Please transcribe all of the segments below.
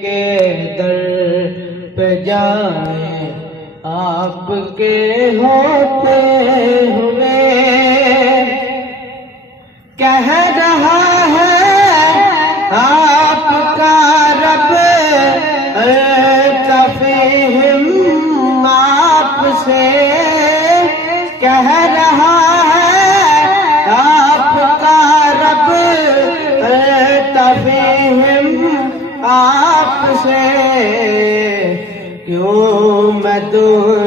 کے در پہ جائیں آپ کے ہوتے ہوئے، کہہ رہا ہے آپ کا رب التفہم آپ سے، کہہ رہا ہے آپ کا رب التفہم آپ سے، کیوں میں دور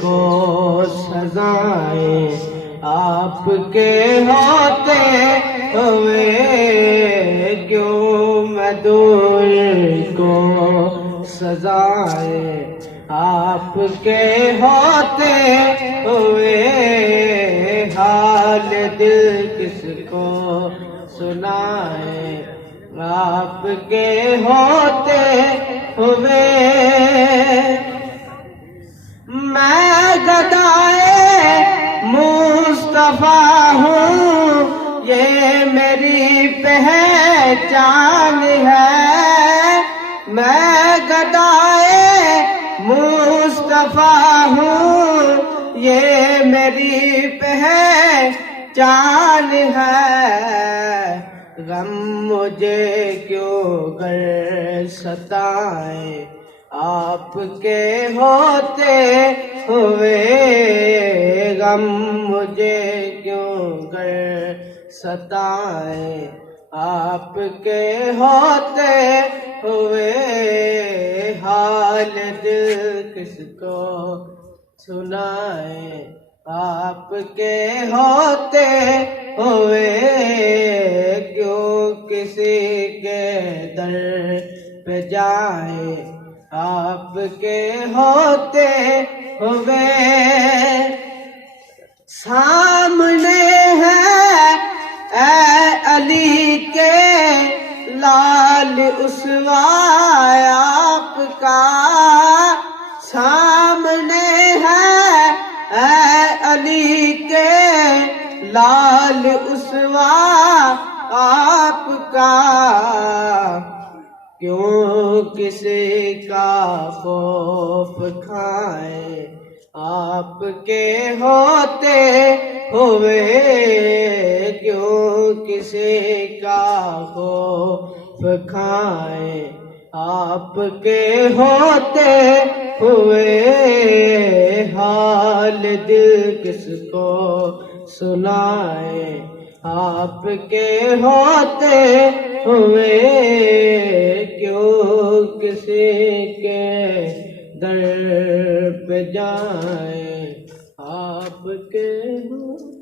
کو سزائیں آپ کے ہوتے ہوئے، کیوں میں دور کو سزائیں آپ کے ہوتے ہوئے، حال دل کس کو سنائیں آپ کے ہوتے ہوئے، میں گدائے مصطفیٰ ہوں یہ میری پہچان ہے، میں گدائے مصطفیٰ ہوں یہ میری پہچان ہے، غم مجھے کیوں گر ستائیں آپ کے ہوتے ہوئے، غم مجھے کیوں گر ستائیں آپ کے ہوتے ہوئے، حال دل کس کو سنائیں آپ کے ہوتے ہوئے، کیوں کسی کے در پہ جائیں آپ کے ہوتے ہوئے، سامنے ہے اے علی کے لال اسوہ آپ کا، سامنے ہے اے علی کے لال اسوہ آپ کا، کیوں کسی کا خوف کھائیں آپ کے ہوتے ہوئے، کیوں کسی کا خوف کھائیں آپ کے ہوتے ہوئے، حال دل کس کو سنائیں آپ کے ہوتے ہوئے، کیوں کسی کے در پہ جائیں آپ کے